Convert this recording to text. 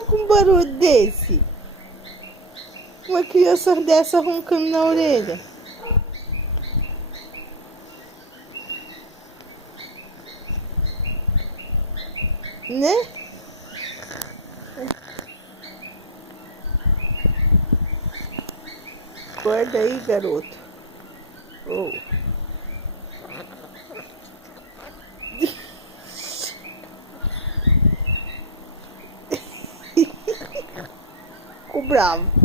com um barulho desse? Uma criança dessa roncando na orelha. Né? Acorda aí, garoto. Oh. Ficou bravo.